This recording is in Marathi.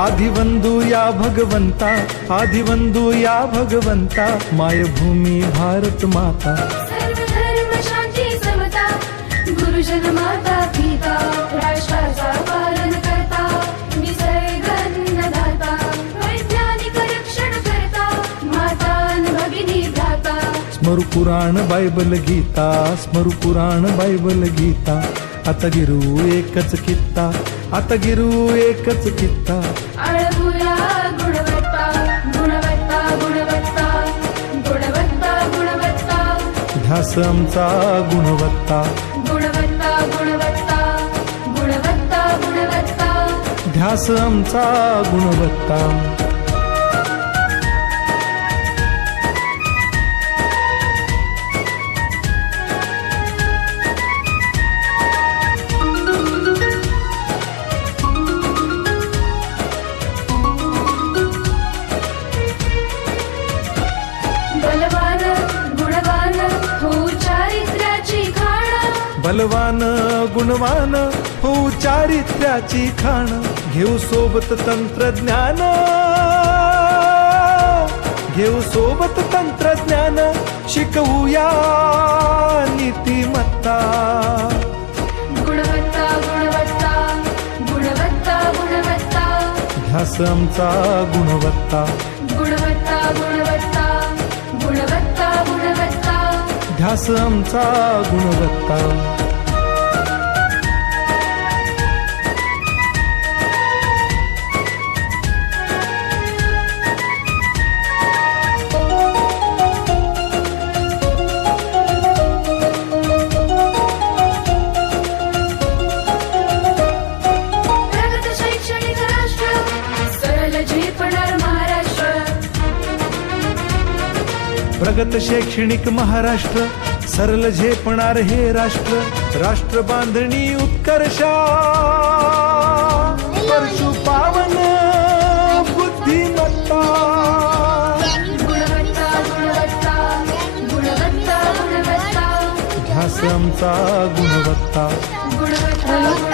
आदिवंदू या भगवंता, आदिवंदू या भगवंता, मायभूमी भारत माता. सर्व धर्म शांती समता, गुरुजन माता पिता, राष्ट्राचा पालन करता, निसर्ग अन्नदाता, वैज्ञानिक रक्षण करता, माता अन भगिनी भ्राता. स्मरू पुराण बायबल गीता, स्मरू पुराण बायबल गीता. आता गिरू एकच कित्ता, आता गिरू एकच कित्ता. आळमुया गुणवत्ता, गुणवत्ता, गुणवत्ता, गुणवत्ता, गुणवत्ता. ध्यास आमचा गुणवत्ता, गुणवत्ता, गुणवत्ता, गुणवत्ता, गुणवत्ता. ध्यास आमचा गुणवत्ता. बलवान गुणवान हो चारित्र्याची खाण. बलवान गुणवान हो चारित्र्याची खाण. घेऊ सोबत तंत्रज्ञान, घेऊ सोबत तंत्रज्ञान. शिकवूया नीतिमत्ता. गुणवत्ता, गुणवत्ता, गुणवत्ता, गुणवत्ता. ध्यास आमचा गुणवत्ता, गुणवत्ता, गुणवत्ता, गुणवत्ता, गुणवत्ता. ध्यास आमचा गुणवत्ता. प्रगत शैक्षणिक राष्ट्र, सरळ झेपणार महाराष्ट्र. प्रगत शैक्षणिक महाराष्ट्र, सरल झेपणार हे राष्ट्र. राष्ट्र बांधणी उत्कर्षा, परशु पावन बुद्धिमत्ता. गुणवत्ता, गुणवत्ता, गुणवत्ता, गुणवत्ता. ध्यास आमचा गुणवत्ता, गुणवत्ता,